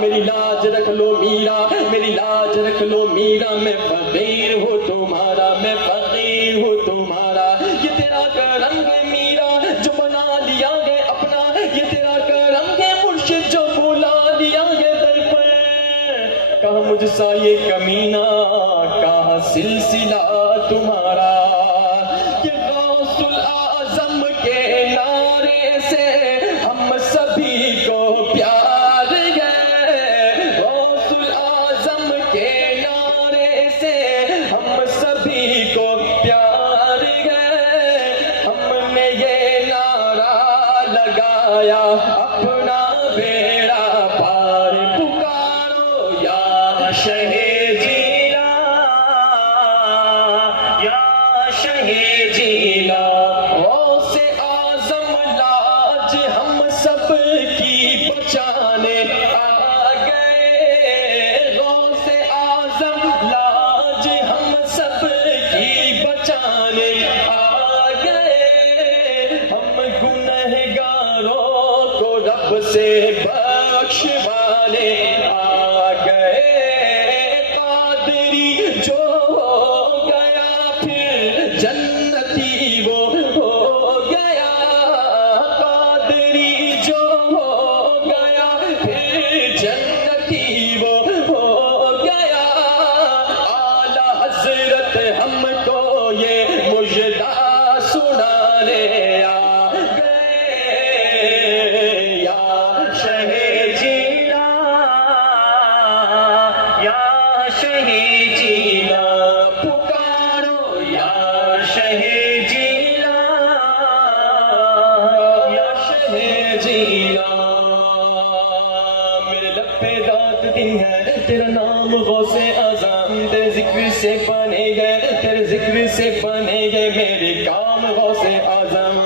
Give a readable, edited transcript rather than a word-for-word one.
میری لاج رکھ لو میرا، میری لاج رکھ لو میرا، میں فقیر ہوں تمہارا، میں فقیر ہوں تمہارا، یہ تیرا کرم ہے میرا جو بنا لیا ہے اپنا، یہ تیرا کرم ہے مرشد جو بلا لیا ہے در پر، کہاں مجھ سا یہ کمینہ، کہاں سلسلہ تمہارا، یہ غوث الاعظم کے نعرے سے ہم سبھی کو پیار ہے، غوث الاعظم کے نعرے سے ہم سبھی کو پیار ہے، ہم نے یہ نعرہ لگایا اپنا بیڑا پار، پکارو یا شہ جیلا، یا شہ جیلا، غوث اعظم لاج ہم سب کی بچانے آ گئے، غوث اعظم لاج ہم سب کی بچانے آ گئے، ہم گنہگاروں کو رب سے بخشوانے آ گئے، قادری جو ہو گیا پھر جنتی وہ ہو گیا، قادری جو ہو گیا پھر جنتی وہ ہو گیا، اعلی حضرت ہم کو یہ مژدہ سنانے آ گئے، یا شہ جیلا، یا شہ جیلا، پکارو یا شہ جیلا، یا شہ جیلا، میرے لب پہ رات دن ہے تیرا نام غوث اعظم، تیرے ذکر سے بنے گئے، تیرے ذکر سے بنے گئے میرے کام غوث اعظم،